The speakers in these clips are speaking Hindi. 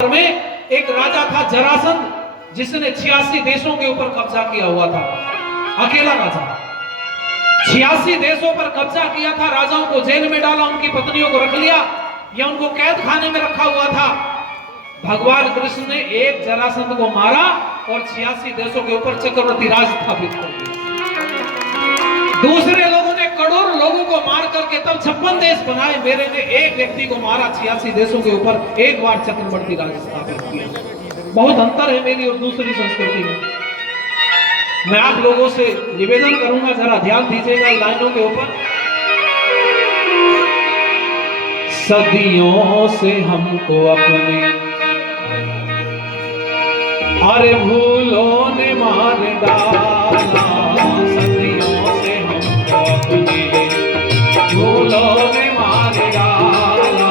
में एक राजा था जरासंध, जिसने 86 देशों के ऊपर कब्जा किया हुआ था। अकेला राजा 86 देशों पर कब्जा किया था। राजाओं को जेल में डाला, उनकी पत्नियों को रख लिया या उनको कैद खाने में रखा हुआ था। भगवान कृष्ण ने एक जरासंध को मारा और 86 देशों के ऊपर चक्रवर्ती राज स्थापित कर दिया। दूसरे लोगों ने करोड़ों लोगों को मार करके तब 56 देश बनाए। मेरे ने एक व्यक्ति को मारा, 86 देशों के ऊपर एक बार चक्रवर्ती राज स्थापित किया। बहुत अंतर है मेरी और दूसरी संस्कृति में। मैं आप लोगों से निवेदन करूंगा, जरा ध्यान दीजिएगा लाइनों के ऊपर। सदियों से हमको अपने अरे भूलों ने मार डाला, सदियों से हमको अपने भूलों ने मार डाला।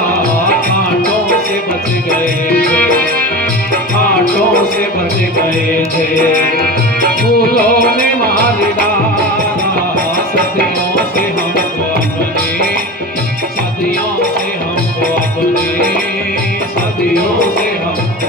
कांटों से बच गए थे, कांटों से बच गए थे, फूलों ने मार डाला। सदियों से हमको अपने, सदियों से हमको अपने, सदियों से हमको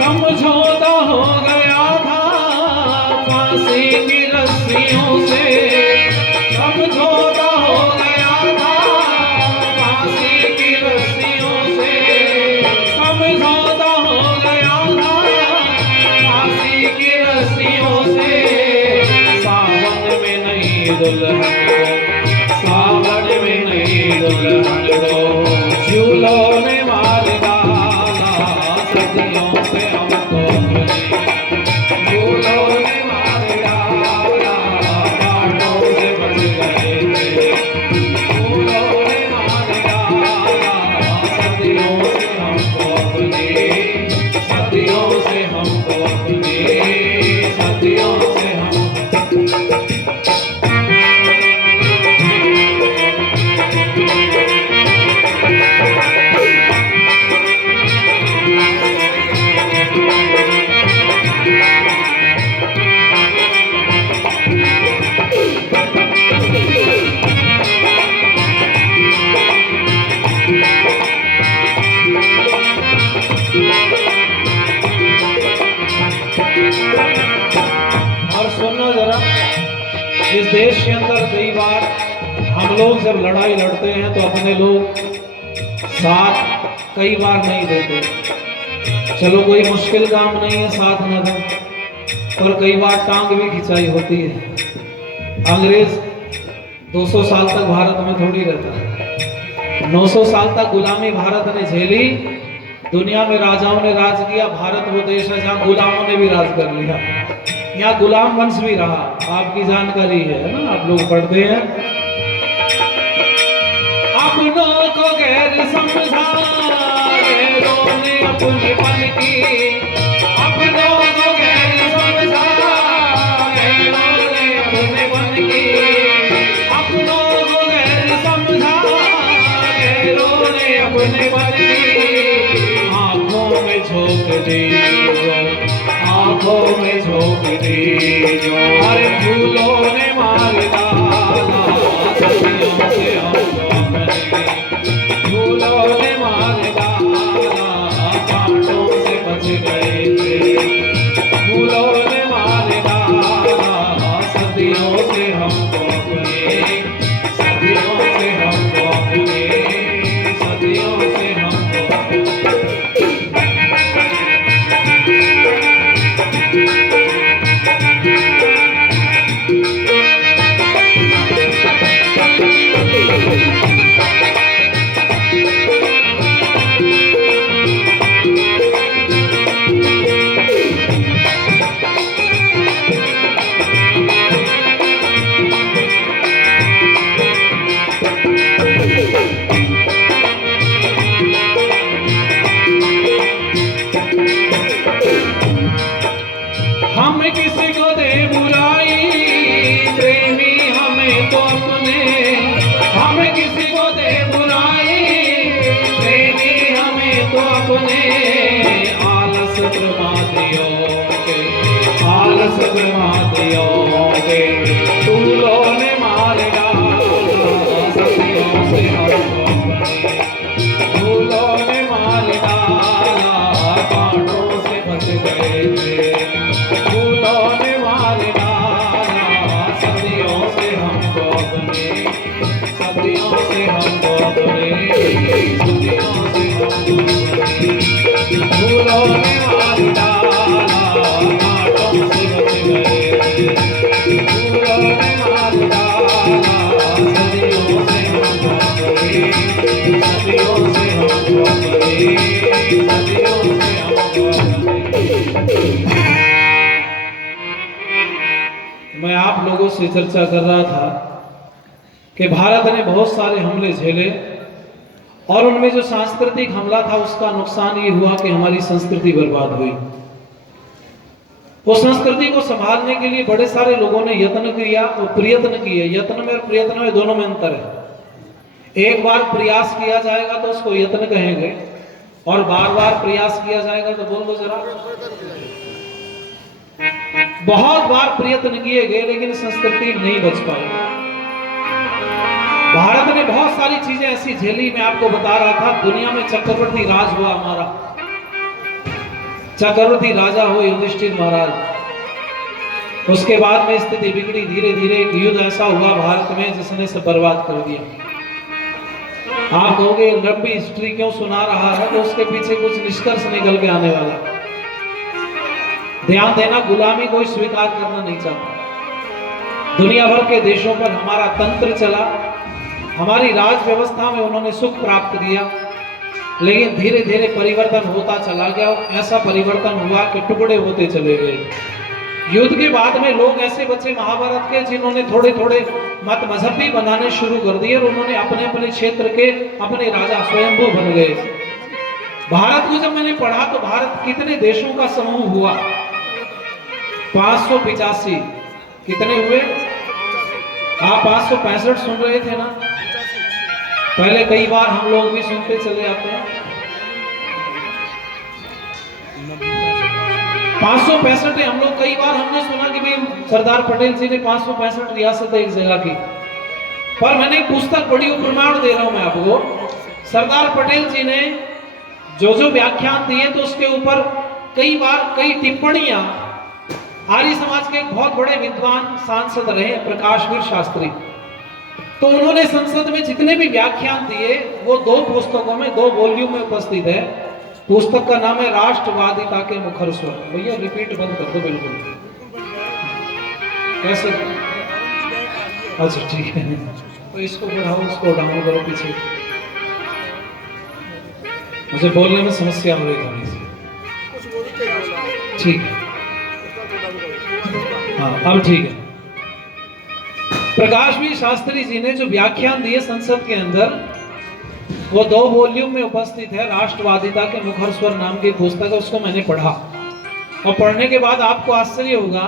समझौता हो गया था फांसी की रस्सियों से, समझौता हो गया था फांसी की रस्सियों से, समझौता हो गया था फांसी की रस्सियों से। सावन में नई दुल्हन को, सावन में नई दुल्हन को झूलों ने मार डाला। सदियों से हमको अपने फूलों ने मार डाला। कांटों से बच गए थे, फूलों ने मार डाला। सदियों से हमको अपने, सदियों से हमको अपने, सदियों से हम इस देश के अंदर कई बार हम लोग जब लड़ाई लड़ते हैं तो अपने लोग साथ कई बार नहीं देते। चलो कोई मुश्किल काम नहीं है, साथ न दें, पर कई बार टांग भी खिंचाई होती है। अंग्रेज 200 साल तक भारत में थोड़ी रहता है। 900 साल तक गुलामी भारत ने झेली। दुनिया में राजाओं ने राज किया। भारत वो देश है जहाँ गुलामों ने भी राज कर लिया। यहाँ गुलाम वंश भी रहा, आपकी जानकारी है ना, आप लोग पढ़ते हैं। अपनों को गैर समझा, गैरों ने अपनेपन की, अपनों को गैर समझा, गैरों ने अपनेपन की, अपनों को गैर समझा, गैरों ने अपनेपन की। आंखों में झोंक दी जो, आंखों में झोंक दी जो, अरे फूलों ने मार डाला। सदियों से हमको अपने फूलों ने मार डाला। कांटों से बच गए थे, फूलों ने मार डाला। सदियों से हमको अपने, सदियों से हमको अपने, सदियों से हमको अपने। फूलों ने हाथ डाला कांटों से बच गए, फूलों ने हाथ डाला सदियों से हम बच गए, सदियों से हम बच गए, सदियों से हम बच गए। मैं आप लोगों से चर्चा कर रहा था कि भारत ने बहुत सारे हमले झेले और उनमें जो सांस्कृतिक हमला था उसका नुकसान ये हुआ कि हमारी संस्कृति बर्बाद हुई। उस संस्कृति को संभालने के लिए बड़े सारे लोगों ने यत्न किया और प्रयत्न किए। यत्न में और प्रयत्न में दोनों में अंतर है। एक बार प्रयास किया जाएगा तो उसको यत्न कहेंगे और बार बार प्रयास किया जाएगा तो बोल दो जरा। बहुत बार प्रयत्न किए गए लेकिन संस्कृति नहीं बच पाई। भारत ने बहुत सारी चीजें ऐसी झेली। मैं आपको बता रहा था दुनिया में चक्रवर्ती राज हुआ हमारा, चक्रवर्ती राजा हुए युधिष्ठिर महाराज। उसके बाद में स्थिति बिगड़ी, धीरे धीरे एक युद्ध ऐसा हुआ भारत में जिसने सब बर्बाद कर दिया। आप कहोगे लंबी हिस्ट्री क्यों सुना रहा है, तो उसके पीछे कुछ निष्कर्ष निकल के आने वाला। ध्यान देना, गुलामी कोई स्वीकार करना नहीं चाहता। दुनिया भर के देशों पर हमारा तंत्र चला, हमारी राज व्यवस्था में उन्होंने सुख प्राप्त किया, लेकिन धीरे धीरे परिवर्तन होता चला गया। ऐसा परिवर्तन हुआ कि टुकड़े होते चले गए। युद्ध के बाद में लोग ऐसे बचे महाभारत के जिन्होंने थोड़े थोड़े मत मजहब भी बनाने शुरू कर दिए और उन्होंने अपने अपने क्षेत्र के अपने राजा स्वयंभू बन गए। भारत को जब मैंने पढ़ा तो भारत कितने देशों का समूह हुआ? 585। कितने हुए? आप 565 सुन रहे थे ना? पहले कई बार हम लोग भी सुनते चले आते हैं। 565 है। हम लोग कई बार हमने सुना कि भाई सरदार पटेल जी ने 565 रियासत एक जगह की, पर मैंने एक पुस्तक पढ़ी, प्रमाण दे रहा हूं मैं आपको। सरदार पटेल जी ने जो जो व्याख्यान दिए तो उसके ऊपर कई बार कई टिप्पणियां आर्य समाज के एक बहुत बड़े विद्वान सांसद रहे प्रकाशवीर शास्त्री, तो उन्होंने संसद में जितने भी व्याख्यान दिए वो 2 पुस्तकों में 2 वॉल्यूम में उपस्थित है। पुस्तक का नाम है राष्ट्रवादिता के मुखर स्वर। भैया रिपीट बंद कर दो बिल्कुल। कैसे? अच्छा ठीक है, तो इसको बढ़ाओ, इसको डाउन करो पीछे। मुझे बोलने में समस्या हो रही थोड़ी सी। ठीक है, हाँ अब ठीक है। प्रकाशवीर शास्त्री जी ने जो व्याख्यान दिए संसद के अंदर वो 2 वॉल्यूम में उपस्थित है। राष्ट्रवादिता के मुखर स्वर नाम की पुस्तक है, उसको मैंने पढ़ा और पढ़ने के बाद आपको आश्चर्य होगा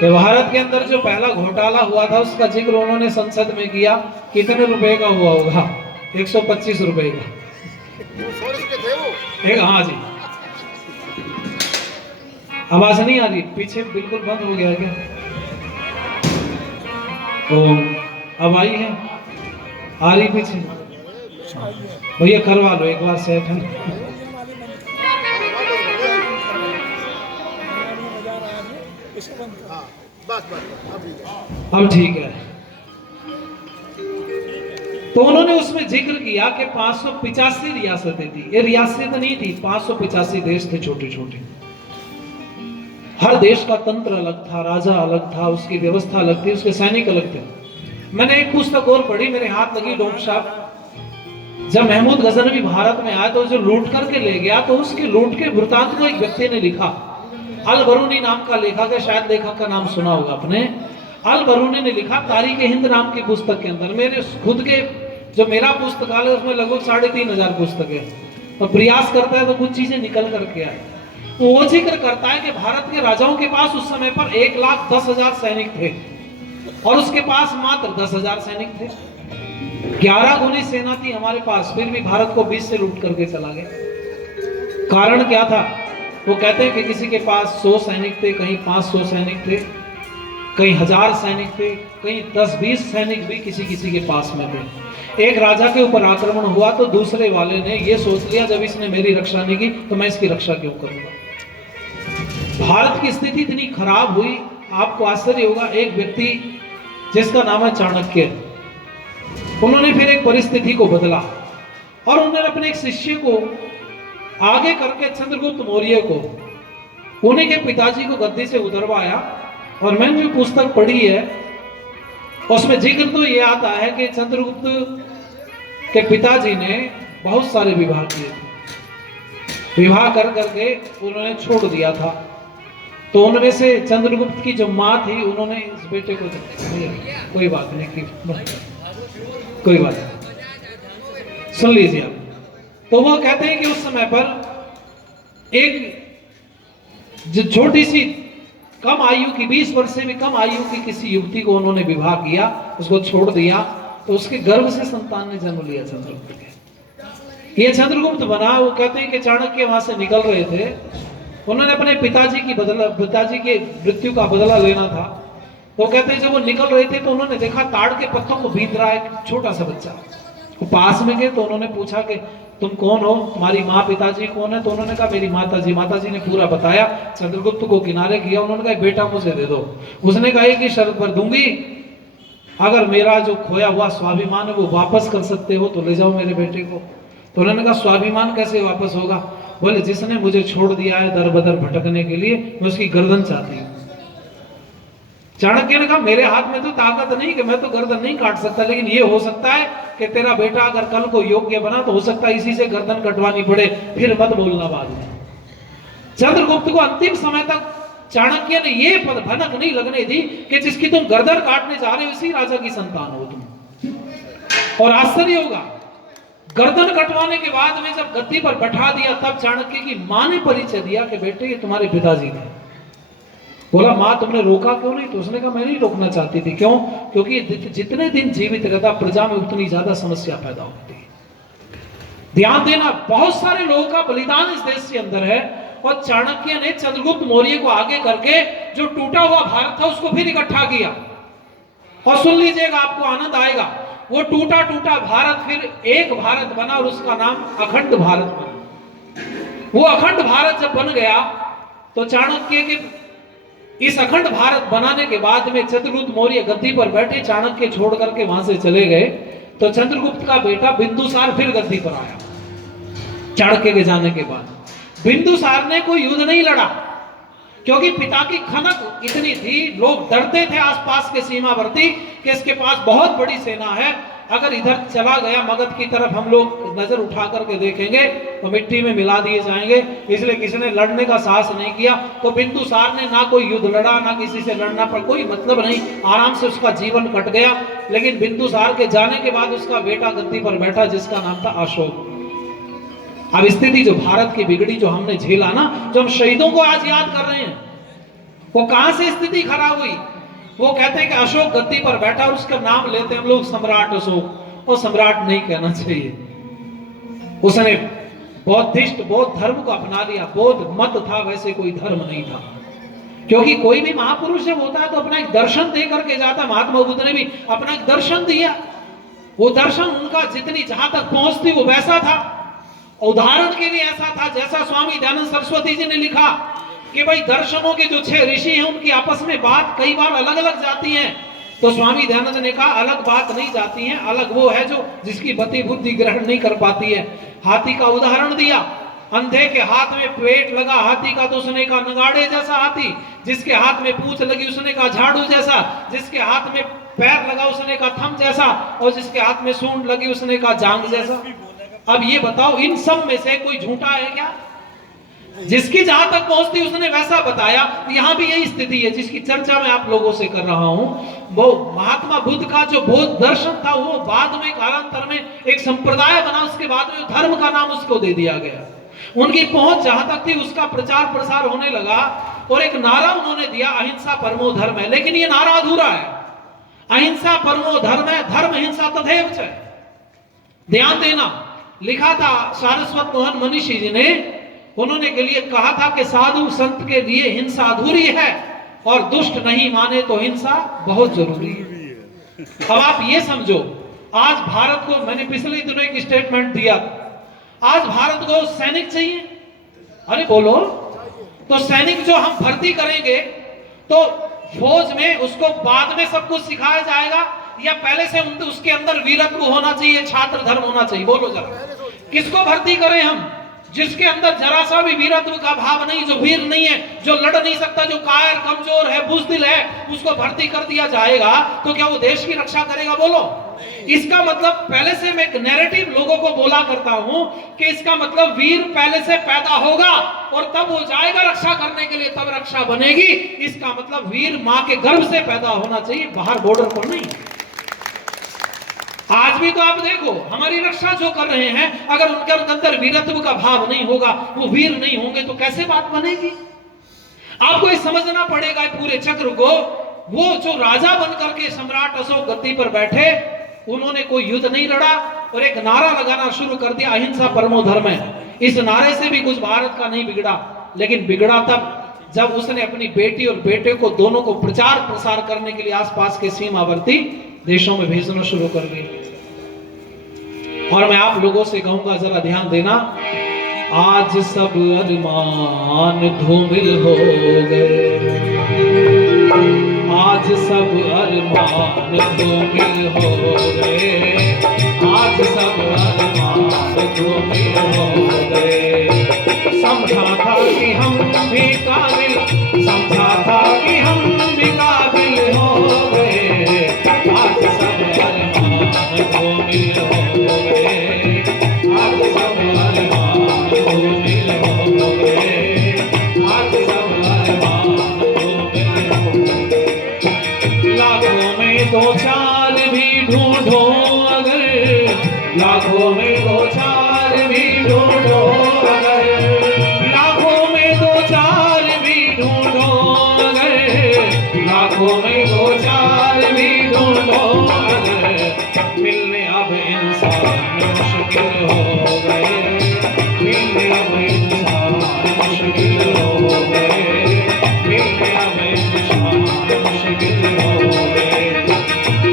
कि भारत के अंदर जो पहला घोटाला हुआ था उसका जिक्र उन्होंने संसद में किया। कितने रुपए का हुआ होगा? 125 रुपए का। एक, हाँ जी, आवाज नहीं आ रही? पीछे बिल्कुल बंद हो गया क्या? तो अब आई है? आ रही पीछे? भैया करवा लो एक बार सेट है। अब ठीक है। तो उन्होंने उसमें जिक्र किया कि 585 रियासतें थी। ये रियासत नहीं थी, 585 देश थे छोटे छोटे। हर देश का तंत्र अलग था, राजा अलग था, उसकी व्यवस्था अलग थी, उसके सैनिक अलग थे। मैंने एक पुस्तक और पढ़ी, मेरे हाथ लगी, डॉक्टर साहब जब महमूद गजनवी भारत में आया तो जो लूट करके ले गया तो उसके लूट के वृतांत को एक व्यक्ति ने लिखा। अल बरूनी नाम का लेखक है, शायद लेखक का नाम सुना होगा आपने। अल बरूनी ने लिखा तारीख हिंद नाम की पुस्तक के अंदर। मेरे खुद के जो मेरा पुस्तकालय उसमें लगभग 3500 पुस्तकें, तो प्रयास करता है तो कुछ चीजें निकल करके आए। तो वो जिक्र करता है कि भारत के राजाओं के पास उस समय पर 1,10,000 सैनिक थे और उसके पास मात्र 10,000 सैनिक थे। 11 गुनी सेना थी हमारे पास, फिर भी भारत को 20 से लूट करके चला गया। कारण क्या था? वो कहते हैं कि किसी के पास 100 सैनिक थे, कहीं 500 सैनिक थे, कहीं 1000 सैनिक थे, कहीं 10-20 सैनिक भी किसी किसी के पास में थे। एक राजा के ऊपर आक्रमण हुआ तो दूसरे वाले ने ये सोच लिया जब इसने मेरी रक्षा नहीं की तो मैं इसकी रक्षा क्यों करूंगा। भारत की स्थिति इतनी खराब हुई, आपको आश्चर्य होगा। एक व्यक्ति जिसका नाम है चाणक्य, उन्होंने फिर एक परिस्थिति को बदला और उन्होंने अपने एक शिष्य को आगे करके चंद्रगुप्त मौर्य को उन्हीं के पिताजी को गद्दी से उतरवाया। और मैंने जो पुस्तक पढ़ी है उसमें जिक्र तो ये आता है कि चंद्रगुप्त के पिताजी ने बहुत सारे विवाह किए थे, विवाह कर करके उन्होंने छोड़ दिया था। तो उनमें से चंद्रगुप्त की जो माँ थी उन्होंने इस बेटे को कोई बात नहीं की, कोई बात नहीं, सुन लीजिए आप। तो वो कहते हैं कि उस समय पर एक जो छोटी सी कम आयु की 20 वर्ष से भी कम आयु की किसी युवती को उन्होंने विवाह किया, उसको छोड़ दिया। तो उसके गर्भ से संतान ने जन्म लिया चंद्रगुप्त के। ये चंद्रगुप्त बना। वो कहते हैं कि चाणक्य वहां से निकल रहे थे, उन्होंने अपने पिताजी की मृत्यु का बदला लेना था। तो कहते हैं जब वो निकल रहे थे तो उन्होंने देखा ताड़ के पत्तों को बीत रहा है एक छोटा सा बच्चा। वो पास में गए तो उन्होंने पूछा कि तुम कौन हो, तुम्हारी माँ पिताजी कौन है? तो उन्होंने कहा मेरी माताजी। माताजी ने पूरा बताया। चंद्रगुप्त को किनारे किया, उन्होंने कहा बेटा मुझे दे दो। उसने कहा कि शर्त पर दूंगी, अगर मेरा जो खोया हुआ स्वाभिमान है वो वापस कर सकते हो तो ले जाओ मेरे बेटे को। तो उन्होंने कहा स्वाभिमान कैसे वापस होगा? बोले जिसने मुझे छोड़ दिया है दर बदर भटकने के लिए, मैं उसकी गर्दन चाहती हूँ। चाणक्य ने कहा मेरे हाथ में तो ताकत नहीं कि मैं तो गर्दन नहीं काट सकता, लेकिन ये हो सकता है कि तेरा बेटा अगर कल को योग्य बना तो हो सकता है इसी से गर्दन कटवानी पड़े, फिर मत बोलना बाद में। चंद्रगुप्त को अंतिम समय तक चाणक्य ने ये भनक नहीं लगने दी कि जिसकी तुम गर्दन काटने जा रहे हो इसी राजा की संतान हो तुम। और आश्चर्य होगा, गर्दन कटवाने के बाद में जब गद्दी पर बैठा दिया तब चाणक्य की मां ने परिचय दिया कि बेटे ये तुम्हारे पिताजी थे। बोला मां तुमने रोका क्यों नहीं? तो उसने कहा मैं नहीं रोकना चाहती थी। क्यों? क्योंकि जितने दिन जीवित रहता प्रजा में उतनी ज्यादा समस्या पैदा होती है। ध्यान देना, बहुत सारे लोगों का बलिदान इस देश के अंदर है। और चाणक्य ने चंद्रगुप्त मौर्य को आगे करके जो टूटा हुआ भारत था उसको फिर इकट्ठा किया। और सुन लीजिएगा आपको आनंद आएगा, वो टूटा टूटा भारत फिर एक भारत बना और उसका नाम अखंड भारत बना। वो अखंड भारत जब बन गया तो चाणक्य के इस अखंड भारत बनाने के बाद में चंद्रगुप्त मौर्य गद्दी पर बैठे, चाणक्य छोड़ करके वहां से चले गए। तो चंद्रगुप्त का बेटा बिंदुसार फिर गद्दी पर आया चाणक्य के जाने के बाद। बिंदुसार ने कोई युद्ध नहीं लड़ा क्योंकि पिता की खनक इतनी थी, लोग डरते थे आसपास के सीमावर्ती कि इसके पास बहुत बड़ी सेना है, अगर इधर चला गया मगध की तरफ हम लोग नजर उठा करके देखेंगे तो मिट्टी में मिला दिए जाएंगे। इसलिए किसी ने लड़ने का साहस नहीं किया। तो बिंदुसार ने ना कोई युद्ध लड़ा, ना किसी से लड़ना पर कोई मतलब नहीं, आराम से उसका जीवन कट गया। लेकिन बिंदुसार के जाने के बाद उसका बेटा गद्दी पर बैठा जिसका नाम था अशोक। अब स्थिति जो भारत की बिगड़ी, जो हमने झेला ना, जो हम शहीदों को आज याद कर रहे हैं, वो कहां से स्थिति खराब हुई? वो कहते हैं कि अशोक गद्दी पर बैठा और उसका नाम लेते हैं हम लोग सम्राट अशोक। और सम्राट नहीं कहना चाहिए, उसने बौद्धिस्ट बौद्ध धर्म को अपना लिया। बौद्ध मत था, वैसे कोई धर्म नहीं था। क्योंकि कोई भी महापुरुष जब होता है तो अपना एक दर्शन दे करके जाता है। महात्मा बुद्ध ने भी अपना एक दर्शन दिया, वो दर्शन उनका जितनी जहां तक पहुंच थी वो वैसा था। उदाहरण के लिए ऐसा था जैसा स्वामी दयानंद सरस्वती जी ने लिखा कि भाई दर्शनों के जो 6 ऋषि हैं उनकी आपस में बात कई बार अलग अलग जाती है। तो स्वामी दयानंद ने कहा अलग बात नहीं जाती है, अलग वो है जो जिसकी मति बुद्धि ग्रहण नहीं कर पाती है। हाथी का उदाहरण दिया, अंधे के हाथ में पेट लगा हाथी का तो उसने कहा नगाड़े जैसा हाथी, जिसके हाथ में पूंछ लगी उसने कहा झाड़ू जैसा, जिसके हाथ में पैर लगा उसने कहा थम जैसा, और जिसके हाथ में सूंड लगी उसने कहा जांग जैसा। अब ये बताओ इन सब में से कोई झूठा है क्या? जिसकी जहां तक पहुंचती उसने वैसा बताया। यहां भी यही स्थिति है जिसकी चर्चा मैं आप लोगों से कर रहा हूं। वो महात्मा बुद्ध का जो बौद्ध दर्शन था वो बाद में कालांतर में एक संप्रदाय बना, उसके बाद में धर्म का नाम उसको दे दिया गया। उनकी पहुंच जहां तक थी उसका प्रचार प्रसार होने लगा और एक नारा उन्होंने दिया अहिंसा परमो धर्म है। लेकिन ये नारा अधूरा है। अहिंसा परमो धर्म है, धर्म हिंसा तथैव च। ध्यान देना, लिखा था सारस्वत मोहन मनीषी जी ने, उन्होंने के लिए कहा था कि साधु संत के लिए हिंसा अधूरी है और दुष्ट नहीं माने तो हिंसा बहुत जरूरी है। अब आप ये समझो, आज भारत को, मैंने पिछले दिनों एक स्टेटमेंट दिया, आज भारत को सैनिक चाहिए। अरे बोलो, तो सैनिक जो हम भर्ती करेंगे तो फौज में उसको बाद में सब कुछ सिखाया जाएगा या पहले से उसके अंदर वीरत्व होना चाहिए, छात्र धर्म होना चाहिए? बोलो जरा, किसको भर्ती करें हम? जिसके अंदर जरा सा भी वीरत्व का भाव नहीं, जो वीर नहीं है, जो लड़ नहीं सकता, जो कायर, कमजोर है, बुज़दिल है, उसको भर्ती कर दिया जाएगा तो क्या वो देश की रक्षा करेगा? बोलो। इसका मतलब पहले से मैं एक नैरेटिव लोगों को बोला करता हूं कि इसका मतलब वीर पहले से पैदा होगा और तब वो जाएगा रक्षा करने के लिए, तब रक्षा बनेगी। इसका मतलब वीर मां के गर्भ से पैदा होना चाहिए, बाहर बॉर्डर पर नहीं। आज भी तो आप देखो, हमारी रक्षा जो कर रहे हैं, अगर उनके अंदर वीरत्व का भाव नहीं होगा, वो वीर नहीं होंगे, तो कैसे बात बनेगी? आपको ये समझना पड़ेगा पूरे चक्र को। वो जो राजा बनकर के सम्राट अशोक गद्दी पर बैठे, उन्होंने कोई युद्ध नहीं लड़ा और एक नारा लगाना शुरू कर दिया, अहिंसा परमो धर्म है। इस नारे से भी कुछ भारत का नहीं बिगड़ा, लेकिन बिगड़ा तब जब उसने अपनी बेटी और बेटे को दोनों को प्रचार प्रसार करने के लिए आसपास के सीमावर्ती देशों में भेजना शुरू कर दिया। और मैं आप लोगों से कहूंगा, जरा ध्यान देना, आज सब अरमान धूमिल हो गए, आज सब अरमान धूमिल हो गए, आज सब अरमान धूमिल हो गए। समझा था कि हम भी काबिल, समझा था कि हम भी काबिल हो गए, आज सब अरमान धूमिल हो गए, आज सब अरमान धूमिल हो गए, आज सब अरमान धूमिल हो गए। लाखों में दो चार भी ढूंढो अगर, लाखों में दो चार भी ढूंढो अगर, लाखों में दो चार भी ढूंढो अगर, लाखों में दो चार भी ढूंढो अगर, मिलने अब इंसान मुश्किल हो गए, मिलने अब इंसान मुश्किल हो गए, मिलने अब इंसान मुश्किल हो गए।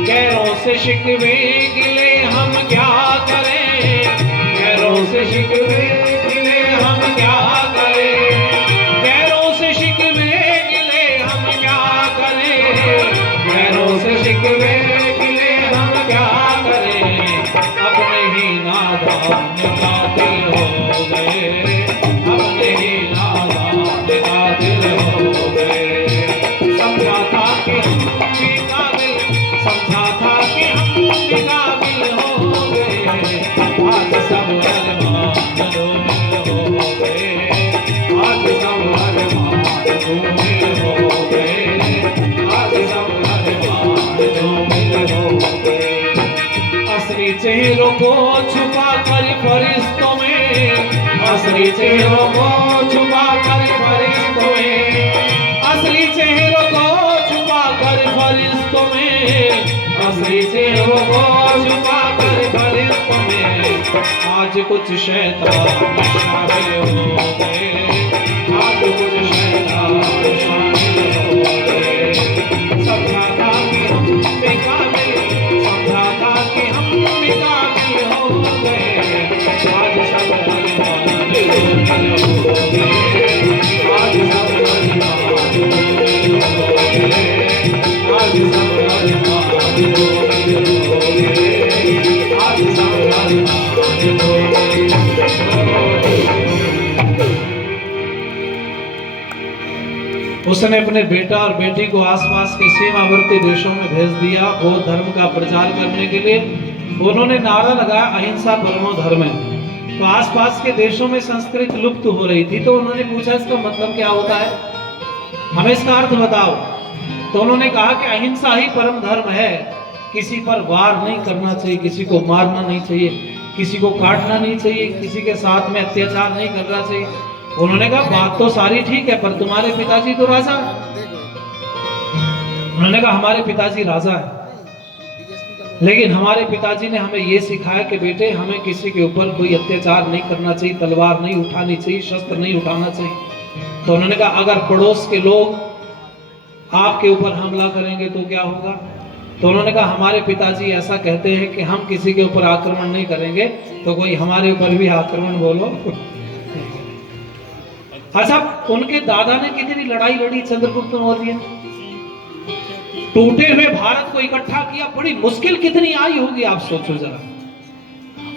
गैरों से शिकवे गिले हम क्या करें, गैरों से शिकवे गिले हम क्या करें, गैरों से शिकवे गिले हम क्या करें, गैरों से शिकवे गिले हम क्या करें, अपने ही नादान कातिल हो गए, अपने ही नादान कातिल हो गए। समझा था कि हम भी काबिल, समझा था कि हम भी काबिल हो गए, आज सब अरमान धूमिल हो गए, आज सब अरमान धूमिल हो गए, आज सब अरमान धूमिल हो गए। असली चेहरों को छुपा कर फरिश्तों में, असली चेहरों को छुपा कर फरिश्तों में, असली चेहरों को छुपा कर फरिश्तों में, असली चेहरों को छुपा कर फरिश्तों में, आज कुछ शैतान शामिल हो गए, आज कुछ शैतान शामिल हो गए। समझा था कि हम भी काबिल, समझा था कि हम भी काबिल हो गए, आज सब अरमान धूमिल हो गए, आज सब अरमान धूमिल हो गए, आज सब अरमान धूमिल हो गए, आज सब अरमान धूमिल हो गए। उसने अपने बेटा और बेटी को आसपास के सीमावर्ती देशों में भेज दिया बौद्ध धर्म का प्रचार करने के लिए। उन्होंने नारा लगाया, अहिंसा परमो धर्म है। तो आसपास के देशों में संस्कृत लुप्त हो रही थी, तो उन्होंने पूछा इसका मतलब क्या होता है, हमें इसका अर्थ बताओ। तो उन्होंने कहा कि अहिंसा ही परम धर्म है, किसी पर वार नहीं करना चाहिए, किसी को मारना नहीं चाहिए, किसी को काटना नहीं चाहिए, किसी के साथ में अत्याचार नहीं करना चाहिए। उन्होंने कहा बात तो सारी ठीक है, पर तुम्हारे पिताजी तो राजा है। उन्होंने कहा हमारे पिताजी राजा है, लेकिन हमारे पिताजी ने हमें यह सिखाया कि बेटे हमें किसी के ऊपर कोई अत्याचार नहीं करना चाहिए, तलवार नहीं उठानी चाहिए, शस्त्र नहीं उठाना चाहिए। तो उन्होंने कहा अगर पड़ोस के लोग आपके ऊपर हमला करेंगे तो क्या होगा? तो उन्होंने कहा हमारे पिताजी ऐसा कहते हैं कि हम किसी के ऊपर आक्रमण नहीं करेंगे, तो कोई हमारे ऊपर भी आक्रमण बोलो। अच्छा, उनके दादा ने कितनी लड़ाई लड़ी चंद्रगुप्त मौर्य, टूटे हुए भारत को इकट्ठा किया, बड़ी मुश्किल कितनी आई होगी आप सोचो जरा।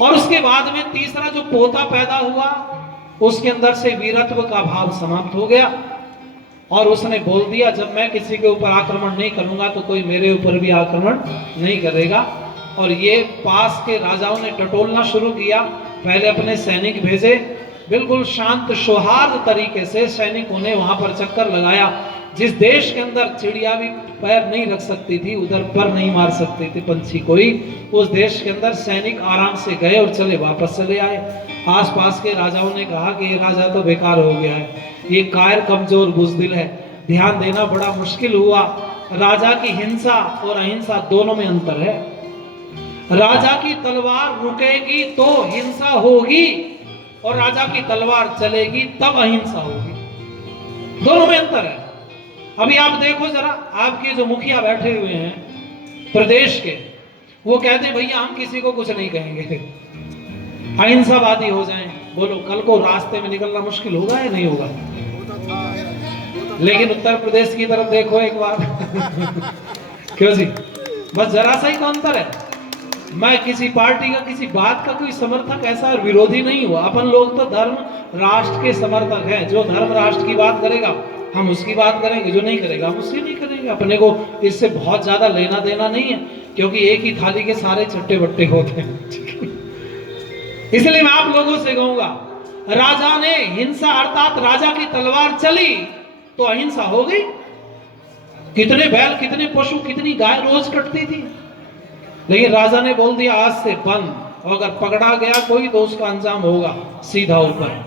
और उसके बाद में तीसरा जो पोता पैदा हुआ उसके अंदर से वीरत्व का भाव समाप्त हो गया और उसने बोल दिया, जब मैं किसी के ऊपर आक्रमण नहीं करूंगा तो कोई मेरे ऊपर भी आक्रमण नहीं करेगा। और ये पास के राजाओं ने टटोलना शुरू किया। पहले अपने सैनिक भेजे, बिल्कुल शांत सौहार्द तरीके से सैनिकों ने वहां पर चक्कर लगाया। जिस देश के अंदर चिड़िया भी पैर नहीं रख सकती थी, उधर पर नहीं मार सकती थी पंछी कोई, उस देश के अंदर सैनिक आराम से गए और चले वापस चले आए। आसपास के राजाओं ने कहा कि ये राजा तो बेकार हो गया है, ये कायर कमजोर बुजदिल है, ध्यान देना बड़ा मुश्किल हुआ। राजा की हिंसा और अहिंसा दोनों में अंतर है। राजा की तलवार रुकेगी तो हिंसा होगी और राजा की तलवार चलेगी तब अहिंसा होगी, दोनों में अंतर है। अभी आप देखो जरा, आपके जो मुखिया बैठे हुए हैं प्रदेश के, वो कहते हैं भैया हम किसी को कुछ नहीं कहेंगे, अहिंसावादी हो जाएं। बोलो कल को रास्ते में निकलना मुश्किल होगा या नहीं होगा? लेकिन उत्तर प्रदेश की तरफ देखो एक बार क्यों जी, बस जरा सा ही तो अंतर है। मैं किसी पार्टी का, किसी बात का कोई समर्थक ऐसा विरोधी नहीं हुआ। अपन लोग तो धर्म राष्ट्र के समर्थक हैं। जो धर्म राष्ट्र की बात करेगा हम उसकी बात करेंगे, जो नहीं करेगा हम उसकी नहीं करेंगे। अपने को इससे बहुत ज्यादा लेना देना नहीं है, क्योंकि एक ही थाली के सारे चट्टे बट्टे होते हैं। इसलिए मैं आप लोगों से कहूंगा, राजा ने हिंसा अर्थात राजा की तलवार चली तो अहिंसा हो गई। कितने बैल, कितने पशु, कितनी गाय रोज कटती थी, लेकिन राजा ने बोल दिया आज से बंद, और अगर पकड़ा गया कोई तो उसका अंजाम होगा सीधा ऊपर।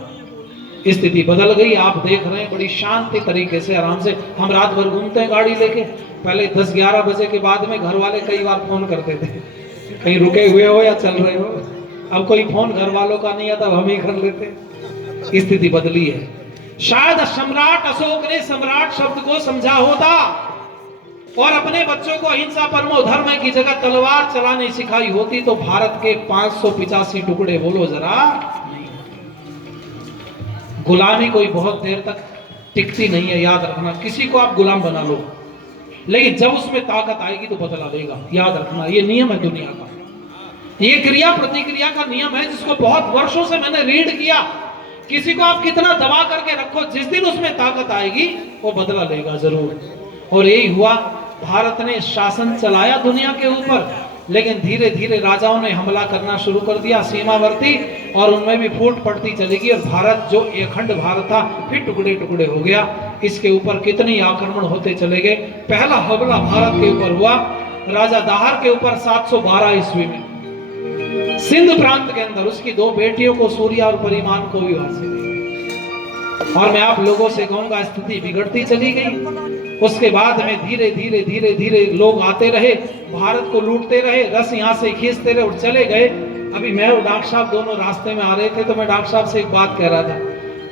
स्थिति बदल गई। आप देख रहे हैं बड़ी शांति तरीके से, आराम से हम रात भर घूमते हैं गाड़ी लेके। पहले 10-11 बजे के बाद में घर वाले कई बार फोन करते थे, कहीं रुके हुए हो या चल रहे हो। अब कोई फोन घर वालों का नहीं आता, हम ही कर लेते। स्थिति बदली है। शायद सम्राट अशोक ने सम्राट शब्द को समझा होता और अपने बच्चों को अहिंसा परमो धर्म की जगह तलवार चलाने सिखाई होती तो भारत के 585 टुकड़े, बोलो जरा, गुलामी कोई बहुत देर तक टिकती नहीं है, याद रखना। किसी को आप गुलाम बना लो, लेकिन जब उसमें ताकत आएगी तो बदला देगा, याद रखना। ये नियम है दुनिया का, ये क्रिया प्रतिक्रिया का नियम है, जिसको बहुत वर्षों से मैंने रीड किया। किसी को आप कितना दबा करके रखो, जिस दिन उसमें ताकत आएगी वो बदला लेगा जरूर। और यही हुआ, भारत ने शासन चलाया दुनिया के ऊपर, लेकिन धीरे धीरे राजाओं ने हमला करना शुरू कर दिया सीमावर्ती, और उनमें भी फूट पड़ती चलेगी। और भारत जो अखंड भारत था फिर टुकड़े टुकड़े हो गया। इसके ऊपर कितने आक्रमण होते चले गए। पहला हमला भारत के ऊपर हुआ राजा दाहर के ऊपर 712 ईस्वी में सिंध प्रांत के अंदर। उसकी 2 बेटियों को, सूर्या और परिमान को भी वहां से। और मैं आप लोगों से कहूंगा स्थिति बिगड़ती चली गई। उसके बाद में धीरे धीरे धीरे धीरे लोग आते रहे, भारत को लूटते रहे, रस यहाँ से खींचते रहे और चले गए। अभी मैं और डॉक्टर साहब दोनों रास्ते में आ रहे थे तो मैं डॉक्टर साहब से एक बात कह रहा था।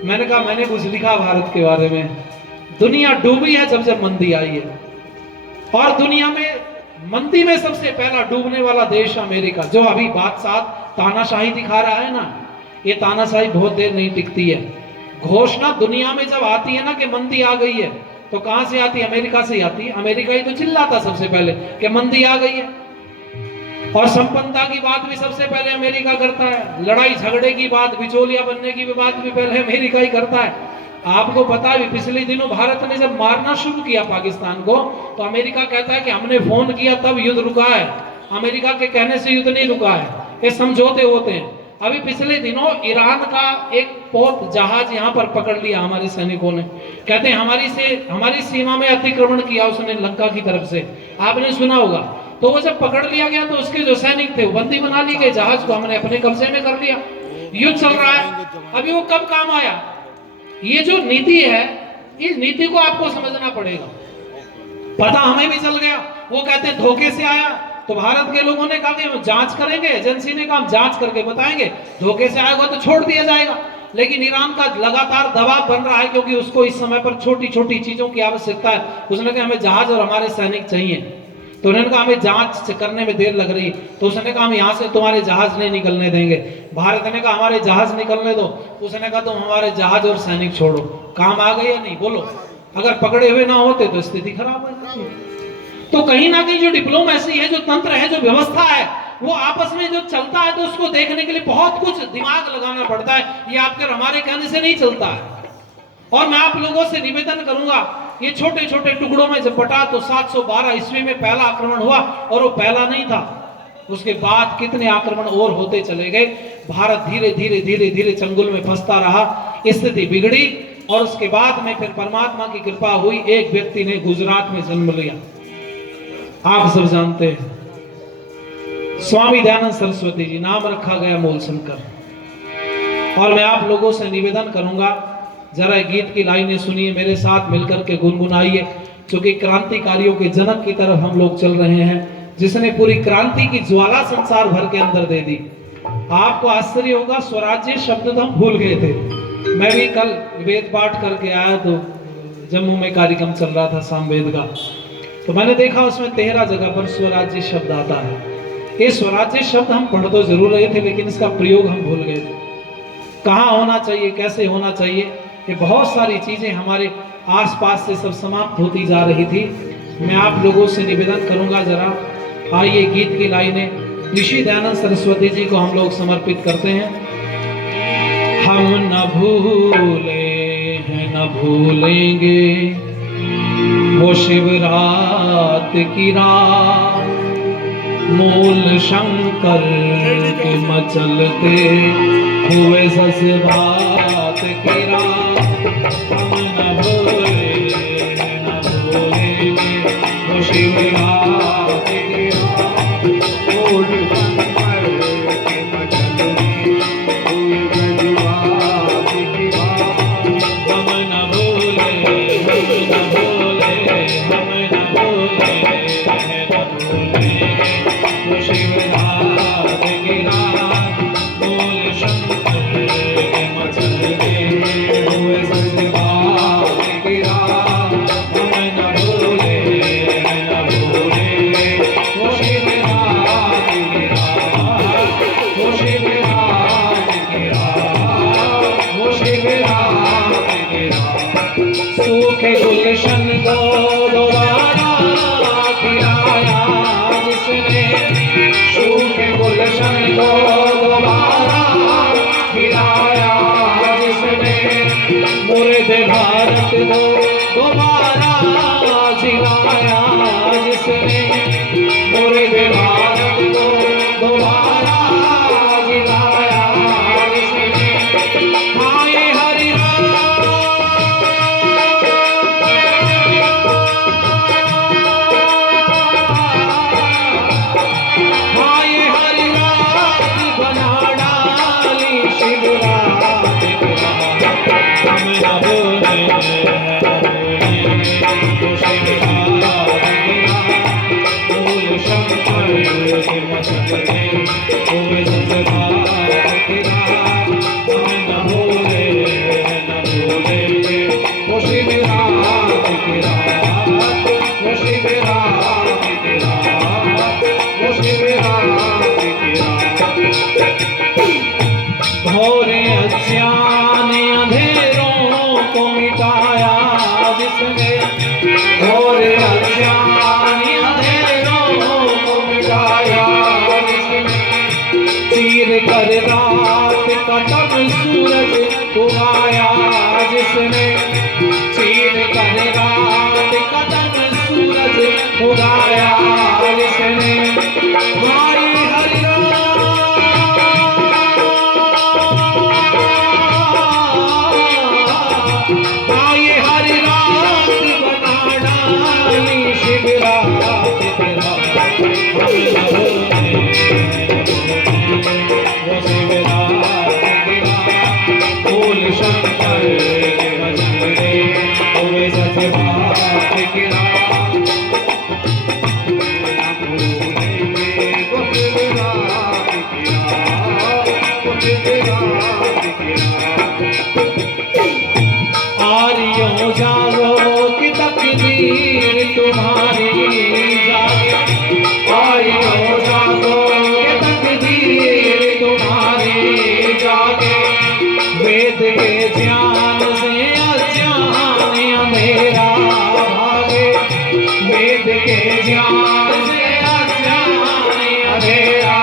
मैंने कहा मैंने कुछ लिखा भारत के बारे में, दुनिया डूबी है जब जब मंदी आई है, और दुनिया में मंदी में सबसे पहला डूबने वाला देश अमेरिका, जो अभी बादशाह तानाशाही दिखा रहा है ना, ये तानाशाही बहुत देर नहीं टिकती है। घोषणा दुनिया में जब आती है ना कि मंदी आ गई है, तो कहां से आती है? अमेरिका से आती है। अमेरिका ही तो चिल्लाता सबसे पहले कि मंदी आ गई है, और संपन्नता की बात भी सबसे पहले अमेरिका करता है। लड़ाई झगड़े की बात, बिचौलिया बनने की बात भी पहले अमेरिका ही करता है। आपको पता है पिछले दिनों भारत ने जब मारना शुरू किया पाकिस्तान को, तो अमेरिका कहता है कि हमने फोन किया तब युद्ध रुका है, अमेरिका के कहने से युद्ध नहीं रुका है, ये समझौते होते हैं। अभी पिछले दिनों ईरान का एक पोत जहाज यहाँ पर पकड़ लिया हमारे सैनिकों ने। कहते हैं हमारी सीमा में अतिक्रमण किया उसने लंका की तरफ से, आपने सुना होगा। तो वो जब पकड़ लिया गया तो उसके जो सैनिक थे वो बंदी बना लिए गए, जहाज को हमने अपने कब्जे में कर लिया। युद्ध चल रहा है, अभी वो कब काम आया? ये जो नीति है, इस नीति को आपको समझना पड़ेगा। पता हमें भी चल गया, वो कहते हैं धोखे से आया, तो भारत के लोगों ने कहा कि हम जांच करेंगे, एजेंसी ने कहा हम जांच करके बताएंगे, धोखे से आएगा तो छोड़ दिया जाएगा। लेकिन ईरान का लगातार दबाव बन रहा है, क्योंकि उसको इस समय पर छोटी छोटी चीजों की आवश्यकता है। उसने कहा हमें जहाज और हमारे सैनिक चाहिए, तो उन्होंने कहा हमें जांच करने में देर लग रही, तो उसने कहा हम यहाँ से तुम्हारे जहाज नहीं निकलने देंगे। भारत ने कहा हमारे जहाज निकलने दो, उसने कहा तुम हमारे जहाज और सैनिक छोड़ो। काम आ गए या नहीं? बोलो। अगर पकड़े हुए ना होते तो स्थिति खराब हो जाती। तो कहीं ना कहीं जो डिप्लोमेसी है, जो तंत्र है, जो व्यवस्था है, वो आपस में जो चलता है तो उसको देखने के लिए बहुत कुछ दिमाग लगाना पड़ता है, ये आपके हमारे कहने से नहीं चलता है। और मैं आप लोगों से निवेदन करूंगा, ये छोटे छोटे टुकड़ों में जब बटा तो 712 ईस्वी में पहला आक्रमण हुआ, और वो पहला नहीं था, उसके बाद कितने आक्रमण और होते चले गए। भारत धीरे धीरे धीरे धीरे चंगुल में फंसता रहा, स्थिति बिगड़ी, और उसके बाद में फिर परमात्मा की कृपा हुई, एक व्यक्ति ने गुजरात में जन्म लिया, आप सब जानते हैं, स्वामी दयानंद सरस्वती जी, नाम रखा गया मूलशंकर। और मैं आप लोगों से निवेदन करूंगा, जरा गीत की लाइनें सुनिए, मेरे साथ मिलकर के गुनगुनाइए, क्योंकि क्रांतिकारियों के जनक की तरफ हम लोग चल रहे हैं, जिसने पूरी क्रांति की ज्वाला संसार भर के अंदर दे दी। आपको आश्चर्य होगा, स्वराज्य शब्द तो हम भूल गए थे। मैं भी कल वेद पाठ करके आया, तो जम्मू में कार्यक्रम चल रहा था सामवेद का, तो मैंने देखा उसमें 13 जगह पर स्वराज्य शब्द आता है। ये स्वराज्य शब्द हम पढ़ तो जरूर रहे थे, लेकिन इसका प्रयोग हम भूल गए थे। कहाँ होना चाहिए, कैसे होना चाहिए, ये बहुत सारी चीजें हमारे आसपास से सब समाप्त होती जा रही थी। मैं आप लोगों से निवेदन करूंगा, जरा आइए गीत की लाइनें ऋषि दयानंद सरस्वती जी को हम लोग समर्पित करते हैं। हम न भूले हैं न भूलेंगे वो शिवरात की रात, मूल शंकर के मचलते हुए जज्बात की रात। हम न भूले न भूलेंगे वो शिवरात की रात, मूल शंकर के मचलते हुए जज्बात की रात। हम न भूले न भूले हम न भूले न भूले वो शिवरात की रात, मूल शंकर के मचलते हुए जज्बात की रात। हम न भूले न भूले वो शिवरात की रात, वो शिवरात की रात, वो शिवरात की रात। सूखे गुलशन को दोबारा खिलाया जिसने, सूखे गुलशन को दोबारा खिलाया जिसने, मुर्दे भारत को दोबारा जिलाया जिसने, मुर्दे भारत को दोबारा जिलाया जिसने। आए हरि भोरे अज्ञान अंधेरों को मिटाया जिसने, भोरे अज्ञान अंधेरों को मिटाया जिसने, चीर कर रात का तब सूरज उगाया जिसने, चीर कर रात का तब सूरज उगाया जिसने। हरि हरि आए हरि रात बना डाली शिवरात की रात। वो शिवरात की रात, मूल शंकर के मचलते हुए जज्बात की रात। वो शिवरात की रात, वो शिवरात की रात। आरियों जागो कि तकदीर तुम्हारी जागे, आरियों जागो कि तकदीर तुम्हारी जागे। वेद के ज्ञान से अज्ञान अंधेरा भागे, वेद के ज्ञान से अज्ञान अंधेरा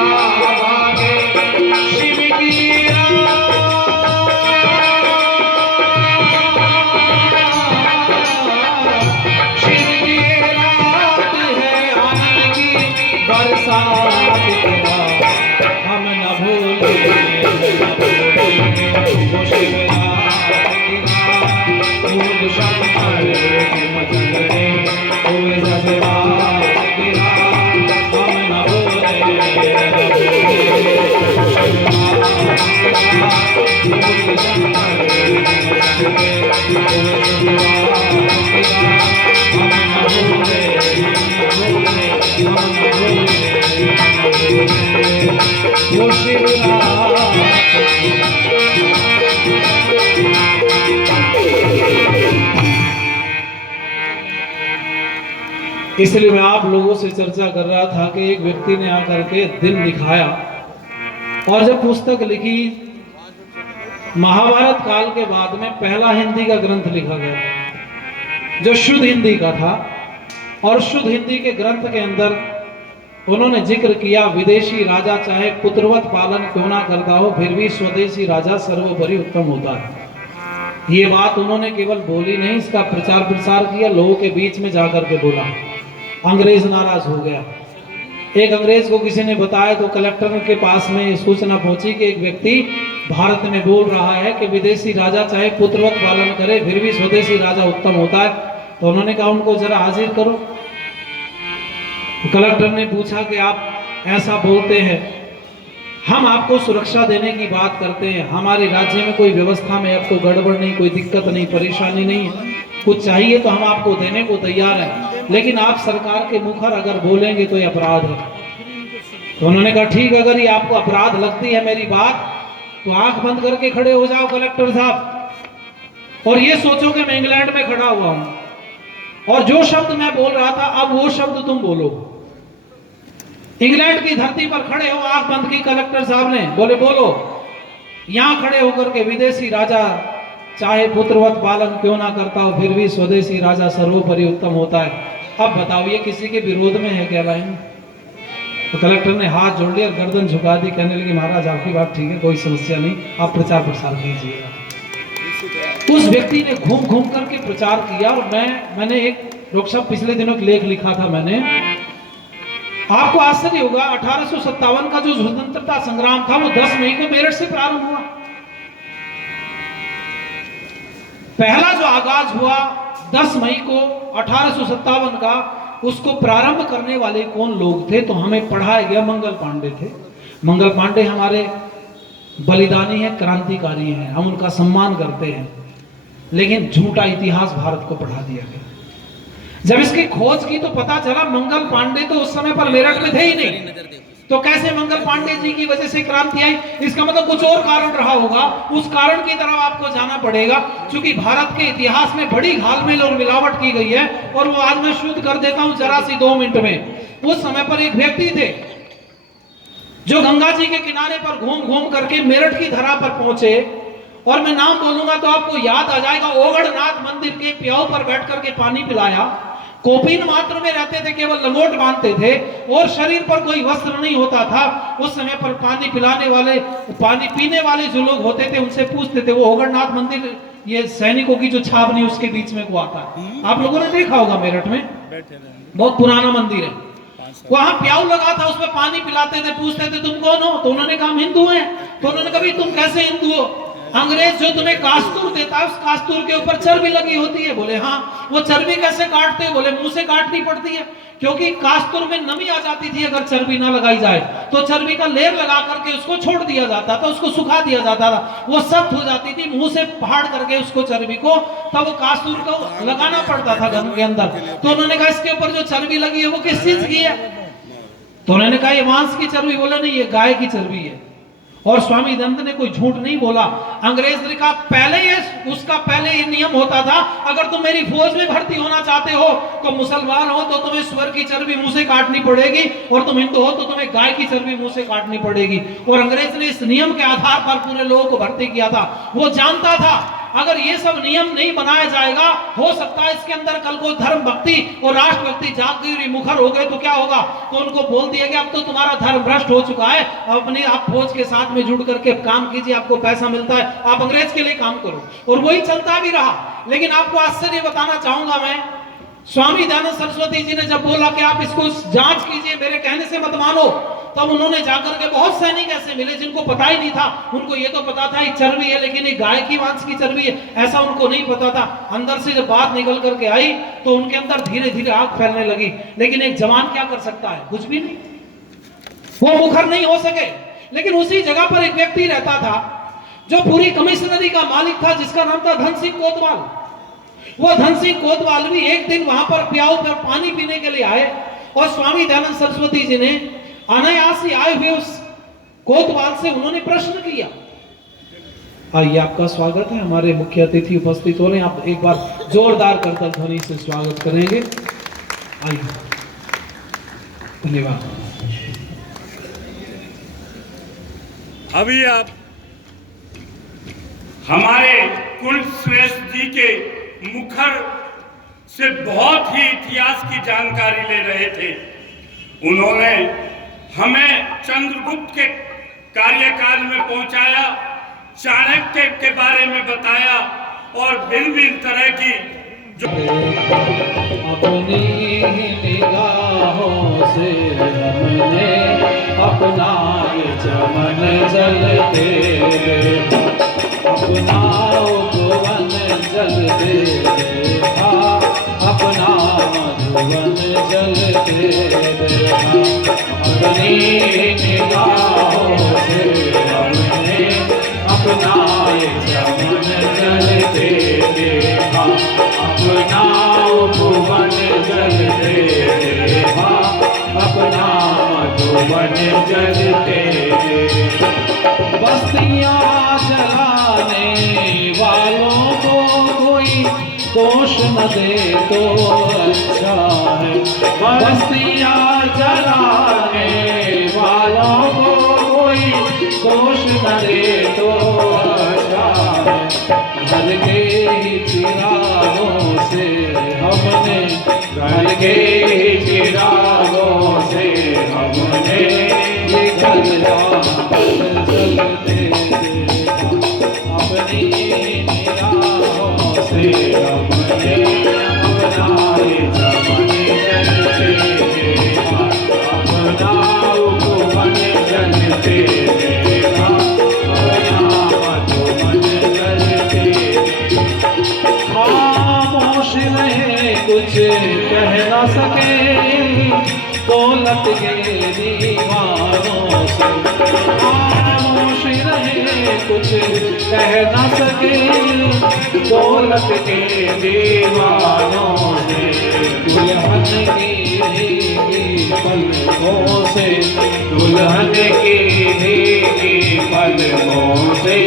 इसलिए मैं आप लोगों से चर्चा कर रहा था कि एक व्यक्ति ने आकर के दिन दिखाया और जब पुस्तक लिखी, महाभारत काल के बाद में पहला हिंदी का ग्रंथ लिखा गया जो शुद्ध हिंदी का था। और शुद्ध हिंदी के ग्रंथ के अंदर उन्होंने जिक्र किया, विदेशी राजा चाहे पुत्रवत पालन क्यों ना करता हो, फिर भी स्वदेशी राजा सर्वोपरि उत्तम होता है। ये बात उन्होंने केवल बोली नहीं, इसका प्रचार प्रसार किया, लोगों के बीच में जाकर के बोला। अंग्रेज नाराज हो गया। एक अंग्रेज को किसी ने बताया तो कलेक्टर के पास में सूचना पहुंची कि एक व्यक्ति भारत में बोल रहा है कि विदेशी राजा चाहे पुत्रवत पालन करे फिर भी स्वदेशी राजा उत्तम होता है। तो उन्होंने कहा उनको जरा हाजिर करो। कलेक्टर ने पूछा कि आप ऐसा बोलते हैं, हम आपको सुरक्षा देने की बात करते हैं, हमारे राज्य में कोई व्यवस्था में अब तो गड़बड़ नहीं, कोई दिक्कत नहीं, परेशानी नहीं है, कुछ चाहिए तो हम आपको देने को तैयार हैं, लेकिन आप सरकार के मुखर अगर बोलेंगे तो ये अपराध है। तो उन्होंने कहा ठीक, अगर ये आपको अपराध लगती है मेरी बात तो आंख बंद करके खड़े हो जाओ कलेक्टर साहब, और ये सोचो कि मैं इंग्लैंड में खड़ा हुआ हूं और जो शब्द मैं बोल रहा था अब वो शब्द तुम बोलो। इंग्लैंड की धरती पर खड़े हो, आंख बंद की कलेक्टर साहब ने, बोले बोलो। यहां खड़े होकर के विदेशी राजा चाहे पुत्रवत पालन क्यों ना करता हो फिर भी स्वदेशी राजा सर्वोपरि उत्तम होता है। अब बताओ ये किसी के विरोध में है क्या लाइन? तो कलेक्टर ने हाथ जोड़ लिया, गर्दन झुका दी, कहने लगे महाराज आपकी बात ठीक है, कोई समस्या नहीं, आप प्रचार प्रसार कीजिएगा। उस व्यक्ति ने घूम घूम करके प्रचार किया। और मैंने एक डॉक्टर साहब पिछले दिनों एक लेख लिखा था मैंने, आपको आश्चर्य होगा 1857 का जो स्वतंत्रता संग्राम था वो 10 मई को मेरठ से प्रारंभ हुआ। पहला जो आगाज हुआ 10 मई को 1857 का, उसको प्रारंभ करने वाले कौन लोग थे? तो हमें पढ़ाया गया मंगल पांडे थे। मंगल पांडे हमारे बलिदानी हैं, क्रांतिकारी हैं, हम उनका सम्मान करते हैं, लेकिन झूठा इतिहास भारत को पढ़ा दिया गया। जब इसकी खोज की तो पता चला मंगल पांडे तो उस समय पर मेरठ में थे ही नहीं, तो कैसे मंगल पांडे जी की वजह से क्रांति आई? इसका मतलब कुछ और कारण रहा होगा। उस कारण की तरफ आपको जाना पड़ेगा, क्योंकि भारत के इतिहास में बड़ी घालमेल और मिलावट की गई है, और वो आज मैं शुद्ध कर देता हूं जरा सी 2 मिनट में। उस समय पर एक व्यक्ति थे जो गंगा जी के किनारे पर घूम घूम करके मेरठ की धरा पर पहुंचे, और मैं नाम बोलूंगा तो आपको याद आ जाएगा। ओगढ़नाथ मंदिर के प्याऊ पर बैठ करके पानी पिलाया, कोपीन मात्र में रहते थे, केवल लंगोट बांधते थे और शरीर पर कोई वस्त्र नहीं होता था। उस समय पर पानी पिलाने वाले, पानी पीने वाले जो लोग होते थे उनसे पूछते थे, वो ओगढ़नाथ मंदिर ये सैनिकों की जो छावनी उसके बीच में को आता है, आप लोगों ने देखा होगा मेरठ में, बहुत पुराना मंदिर है। वहां प्याऊ लगा था, उसमें पानी पिलाते थे, पूछते थे तुम कौन हो? तो उन्होंने कहा हम हिंदू हैं। तो उन्होंने कहा तुम कैसे हिंदू हो? अंग्रेज जो तुम्हें कास्तूर देता है उस कास्तूर के ऊपर चर्बी लगी होती है। बोले हाँ। वो चर्बी कैसे काटते? बोले मुंह से काटनी पड़ती है, क्योंकि कास्तूर में नमी आ जाती थी अगर चर्बी ना लगाई जाए तो। चर्बी का लेयर लगा करके उसको छोड़ दिया जाता था, उसको सुखा दिया जाता था, वो सख्त हो जाती थी, मुंह से फाड़ करके उसको चर्बी को तब वो कास्तूर को लगाना पड़ता था गन के अंदर। तो उन्होंने कहा इसके ऊपर जो चर्बी लगी है वो किस चीज की है? तो उन्होंने कहा ये मांस की चर्बी। बोला नहीं, ये गाय की चर्बी है। और स्वामी दंत ने कोई झूठ नहीं बोला। अंग्रेज ने कहा पहले ये नियम होता था, अगर तुम मेरी फौज में भर्ती होना चाहते हो तो मुसलमान हो तो तुम्हें सुअर की चर्बी मुंह से काटनी पड़ेगी, और तुम हिंदू हो तो तुम्हें गाय की चर्बी मुंह से काटनी पड़ेगी। और अंग्रेज ने इस नियम के आधार पर पूरे लोगों को भर्ती किया था। वो जानता था अगर ये सब नियम नहीं बनाया जाएगा, हो सकता है इसके अंदर कल को धर्म भक्ति और राष्ट्र भक्ति जागृति मुखर हो गए तो क्या होगा। तो उनको बोल दिया गया अब तो तुम्हारा धर्म भ्रष्ट हो चुका है, अपने आप फौज के साथ में जुड़ करके काम कीजिए, आपको पैसा मिलता है, आप अंग्रेज के लिए काम करो। और वही चलता भी रहा। लेकिन आपको आश्चर्य बताना चाहूंगा मैं, स्वामी दयानंद सरस्वती जी ने जब बोला कि आप इसको जांच कीजिए, मेरे कहने से मत मानो, तब उन्होंने जाकर के बहुत सैनिक ऐसे मिले जिनको पता ही नहीं था। उनको ये तो पता था ये चर्बी है, लेकिन ये गाय की मांस की चर्बी है ऐसा उनको नहीं पता था। अंदर से जब बात निकल करके आई तो उनके अंदर धीरे धीरे आग फैलने लगी। लेकिन एक जवान क्या कर सकता है? कुछ भी नहीं, वो मुखर नहीं हो सके। लेकिन उसी जगह पर एक व्यक्ति रहता था जो पूरी कमिश्नरी का मालिक था, जिसका नाम था धन सिंह कोतवाल। वो धन सिंह कोतवाल भी एक दिन वहां पर प्याऊ पर पानी पीने के लिए आए और स्वामी दयानंद सरस्वती जी ने अनायास ही आए हुए उस कोतवाल से उन्होंने प्रश्न किया। आइए, आपका स्वागत है। हमारे मुख्य अतिथि उपस्थित हो रहे हैं, आप एक बार जोरदार करतल ध्वनि से स्वागत करेंगे। आइए, धन्यवाद। अभी आप हमारे कुलश्रेष्ठ जी के मुखर से बहुत ही इतिहास की जानकारी ले रहे थे। उन्होंने हमें चंद्रगुप्त के कार्यकाल में पहुंचाया, चाणक्य के बारे में बताया और भिन्न तरह की जो अपनी निगाहों से हमने अपना चमन जलते, अपना उपवन जलते, अपना मधुवन जलते, अपनी निगाहों से हमने अपना चमन जलते देखा, अपना उपवन जलते देखा, अपना मधुवन जलते। बस्तियां जलाने वालों को कोई दोष न दे तो अच्छा है, बस्तियां जलाने वालों को कोई दोष न दे तो अच्छा है। घर के ही चिरागों से हमने, घर के ही चिरागों से हमने ये गलियां जलते देखा, अपनी निगाहों से हमने अपना चमन जलते देखा, अपना उपवन जलते देखा, अपना मधुवन जलते। खामोश रहे कुछ कह न सके दौलत के दीवानों से, खामोश रहे कुछ कह न सके दौलत के दीवानों से। दुल्हन की भीगी पलकों से, दुल्हन की भीगी पलकों से,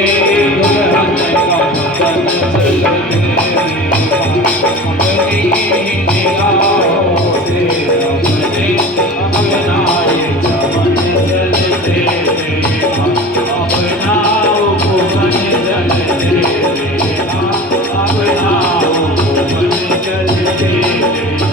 दुल्हन का बदन जलते देखा, अपनी निगाहों से हमने अपना चमन जलते देखा, अपना उपवन जलते देखा, अपना उपवन जलते देखा।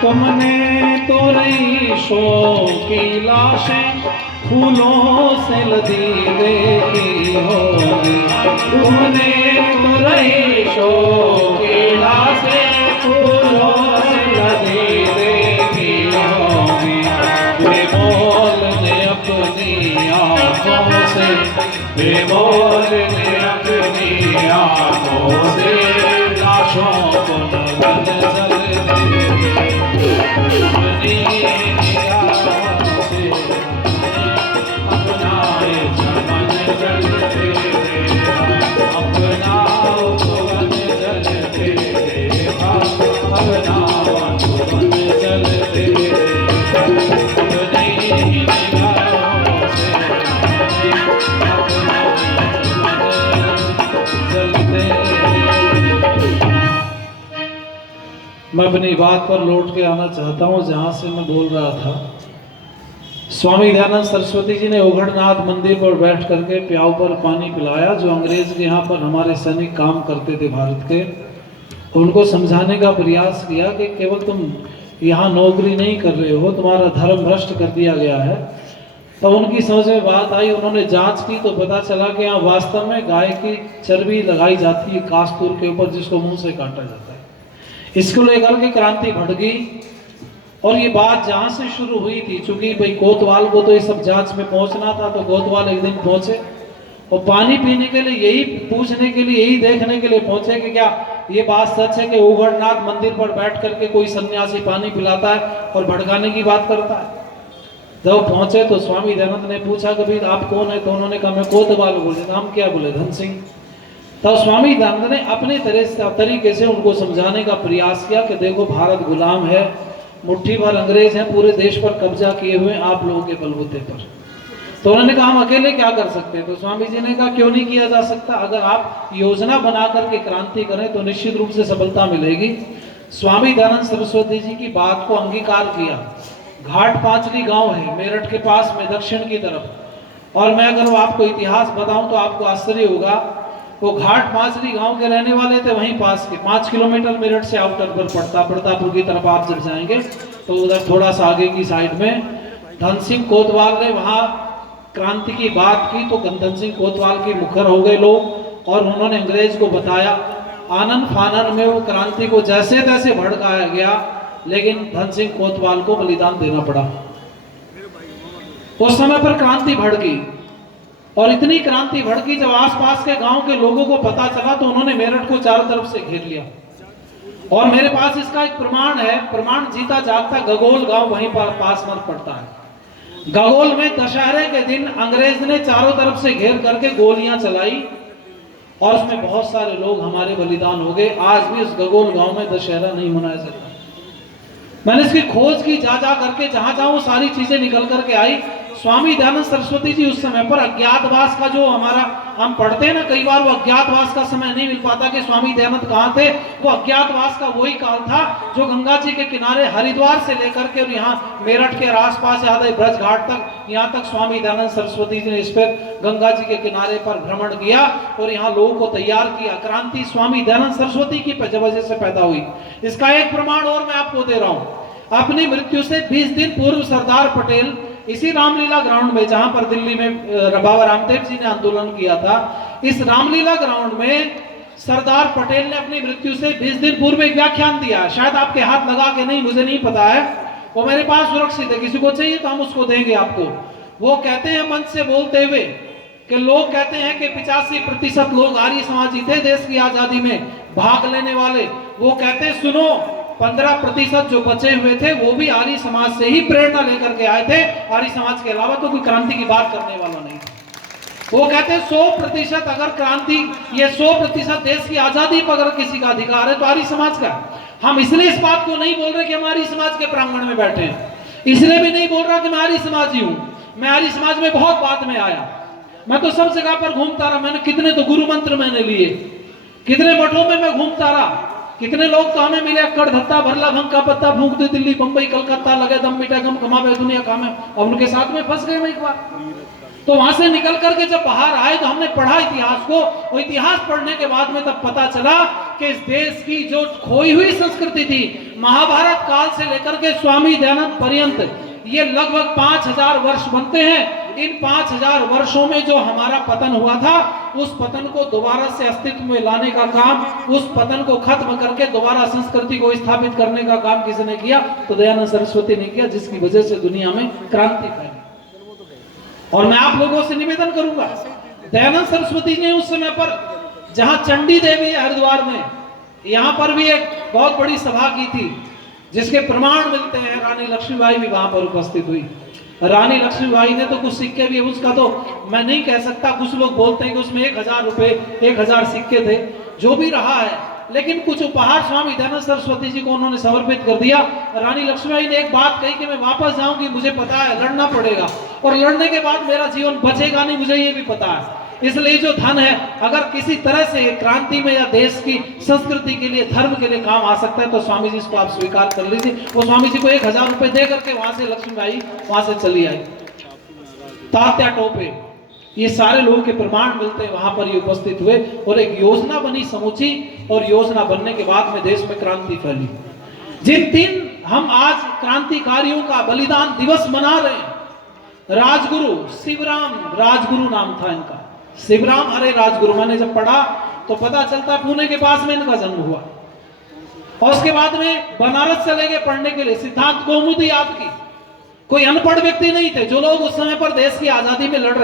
तुमने तो रईसों की लाशें फूलों से लदी देखी होगी, तुमने तो रईसों की लाशें फूलों से लदी देखी होगी। बेमोल ने अपनी आँखों से, बेमोल ने अपनी आँखों से लाशों को नगन जलते, अपनी निगाहों से अपना चमन जलते देखा, अपना उपवन जलते देखा, अपना मधुवन जलते देखा, अपनी निगाहों से अपना चमन जलते। मैं अपनी बात पर लौट के आना चाहता हूं, जहां से मैं बोल रहा था। स्वामी दयानंद सरस्वती जी ने ओघड़नाथ मंदिर पर बैठ करके प्याऊ पर पानी पिलाया। जो अंग्रेज के यहाँ पर हमारे सैनिक काम करते थे भारत के, उनको समझाने का प्रयास किया कि केवल तुम यहाँ नौकरी नहीं कर रहे हो, तुम्हारा धर्म भ्रष्ट कर दिया गया है। तो उनकी समझ में बात आई, उन्होंने जांच की तो पता चला कि यहाँ वास्तव में गाय की चर्बी लगाई जाती है कास्तूर के ऊपर, जिसको मुंह से काटा जाता है। इसको लेकर के क्रांति बढ़ गई। और ये बात जहाँ से शुरू हुई थी, चूंकि भाई कोतवाल को तो ये सब जांच में पहुंचना था, तो कोतवाल एक दिन पहुंचे और पानी पीने के लिए, यही पूछने के लिए, यही देखने के लिए पहुंचे कि क्या ये बात सच है कि ओघड़नाथ मंदिर पर बैठ करके कोई सन्यासी पानी पिलाता है और भड़काने की बात करता है। जब पहुंचे तो स्वामी दयानंद ने पूछा कि भाई आप कौन है? तो उन्होंने कहा मैं कोतवाल। बोले नाम क्या? बोले धन सिंह। तब स्वामी दयानंद ने अपने तरीके से उनको समझाने का प्रयास किया कि देखो भारत गुलाम है, मुट्ठी भर अंग्रेज हैं, पूरे देश पर कब्जा किए हुए आप लोगों के बलबूते पर। तो उन्होंने कहा हम अकेले क्या कर सकते हैं? तो स्वामी जी ने कहा क्यों नहीं किया जा सकता? अगर आप योजना बना करके क्रांति करें तो निश्चित रूप से सफलता मिलेगी। स्वामी दयानंद सरस्वती जी की बात को अंगीकार किया। घाट पांचली गांव है मेरठ के पास में, दक्षिण की तरफ। और मैं अगर आपको इतिहास बताऊं तो आपको आश्चर्य होगा, वो घाट पांचली गांव के रहने वाले थे, वहीं पास के 5 किलोमीटर मेरठ से आउटर पर पड़ता। प्रतापपुर की तरफ आप जब जाएंगे तो उधर थोड़ा सा आगे की साइड में धन सिंह कोतवाल ने वहां क्रांति की बात की। तो धन सिंह कोतवाल के मुखर हो गए लोग और उन्होंने अंग्रेज को बताया। आनन फानन में वो क्रांति को जैसे तैसे भड़काया गया, लेकिन धन सिंह कोतवाल को बलिदान देना पड़ा। उस समय पर क्रांति भड़की और इतनी क्रांति भड़की, जब आसपास के गांव के लोगों को पता चला तो उन्होंने मेरठ को चारों तरफ से घेर लिया। और मेरे पास इसका एक प्रमाण है, प्रमाण जीता जागता। गगोल गांव वहीं पर पास में पड़ता है। गगोल में दशहरे के दिन अंग्रेज ने चारों तरफ से घेर करके गोलियां चलाई और उसमें बहुत सारे लोग हमारे बलिदान हो गए। आज भी उस गगोल गांव में दशहरा नहीं मनाया जाता। मैंने इसकी खोज की, जा करके जहां जहां वो सारी चीजें निकल करके आई। स्वामी दयानंद सरस्वती जी उस समय पर अज्ञातवास का, जो हमारा हम पढ़ते हैं ना कई बार, वो अज्ञातवास का समय नहीं मिल पाता कि स्वामी दयानंद कहाँ थे। वो अज्ञातवास का वही काल था जो गंगा जी के किनारे हरिद्वार से लेकर के और यहाँ मेरठ के आसपास ब्रज घाट तक, यहाँ तक स्वामी दयानंद सरस्वती जी ने इस पर गंगा जी के किनारे पर भ्रमण किया और यहाँ लोगों को तैयार किया। क्रांति स्वामी दयानंद सरस्वती की वजह से पैदा हुई। इसका एक प्रमाण और मैं आपको दे रहा हूँ। अपनी मृत्यु से 20 दिन पूर्व सरदार पटेल इसी रामलीला ग्राउंड में, जहां पर दिल्ली में बाबा रामदेव जी ने आंदोलन किया था, इस रामलीला ग्राउंड में सरदार पटेल ने अपनी मृत्यु से 20 दिन पूर्व एक व्याख्यान दिया। शायद आपके हाथ लगा के नहीं, मुझे नहीं पता है, वो मेरे पास सुरक्षित है, किसी को चाहिए तो हम उसको देंगे आपको। वो कहते हैं मंच से बोलते हुए कि लोग कहते हैं कि 85% लोग आर्य समाजी थे देश की आजादी में भाग लेने वाले। वो कहते हैं सुनो, 15% जो बचे हुए थे वो भी आर्य समाज से ही प्रेरणा लेकर के आए थे। आर्य समाज के अलावा तो कोई क्रांति की बात करने वाला नहीं था। वो कहते हैं 100% अगर क्रांति, ये 100% देश की आजादी पर अगर किसी का अधिकार है तो आर्य समाज का। हम इसलिए इस बात को नहीं बोल रहे कि हम आर्य समाज के प्रांगण में बैठे हैं, इसलिए भी नहीं बोल रहा कि मैं आर्य समाजी हूं। मैं आर्य समाज में बहुत बाद में आया, मैं तो सब जगह पर घूमता रहा। मैंने कितने तो गुरु मंत्र मैंने लिए, कितने मठों में मैं घूमता रहा। कितने लोग तो हमें मिले, कड़ धत्ता भरला भंग का पत्ता फूंक दे, दिल्ली बंबई कलकत्ता लगे दम मिटा गम कमावे दुनिया का में, और उनके साथ में फंस गए एक बार। तो वहां से निकल करके जब बाहर आए तो हमने पढ़ा इतिहास को, और इतिहास पढ़ने के बाद में तब पता चला कि इस देश की जो खोई हुई संस्कृति थी, महाभारत काल से लेकर के स्वामी दयानंद पर्यंत, ये लगभग 5000 वर्ष बनते हैं। इन 5000 वर्षों में जो हमारा पतन हुआ था, उस पतन को दोबारा से अस्तित्व में लाने का काम, उस पतन को खत्म करके दोबारा संस्कृति को स्थापित करने का काम किसने किया? तो दयानंद सरस्वती ने किया, जिसकी वजह से दुनिया में क्रांति फैली। और मैं आप लोगों से निवेदन करूंगा, दयानंद सरस्वती ने उस समय पर जहां चंडी देवी हरिद्वार में, यहां पर भी एक बहुत बड़ी सभा की थी, जिसके प्रमाण मिलते हैं। रानी लक्ष्मीबाई भी वहां पर उपस्थित हुई। रानी लक्ष्मीबाई ने तो कुछ सिक्के भी, उसका तो मैं नहीं कह सकता, कुछ लोग बोलते हैं कि उसमें 1000 रुपए 1000 सिक्के थे, जो भी रहा है, लेकिन कुछ उपहार स्वामी दयानंद सरस्वती जी को उन्होंने समर्पित कर दिया। रानी लक्ष्मीबाई ने एक बात कही कि मैं वापस जाऊंगी, मुझे पता है लड़ना पड़ेगा, और लड़ने के बाद मेरा जीवन बचेगा नहीं, मुझे ये भी पता है। इसलिए जो धन है, अगर किसी तरह से क्रांति में या देश की संस्कृति के लिए, धर्म के लिए काम आ सकता है, तो स्वामी जी इसको आप स्वीकार कर लीजिए। वो स्वामी जी को 1000 रुपए दे करके वहां से लक्ष्मीबाई वहां से चली आई। तात्या टोपे, ये सारे लोगों के प्रमाण मिलते हैं, वहां पर ये उपस्थित हुए और एक योजना बनी समूची, और योजना बनने के बाद में देश में क्रांति फैली। जिन दिन हम आज क्रांतिकारियों का बलिदान दिवस मना रहे हैं, राजगुरु शिवराम राजगुरु नाम था इनका, शिवराम हरे राजगुरु। मैंने जब पढ़ा तो पता चलता पुणे के पास में इनका जन्म हुआ, और उसके बाद में बनारस चले गए पढ़ने के लिए, सिद्धांत कौमुदी आपकी। कोई अनपढ़ व्यक्ति नहीं थे, जो लोग उस समय पर देश की आजादी में लड़ रहे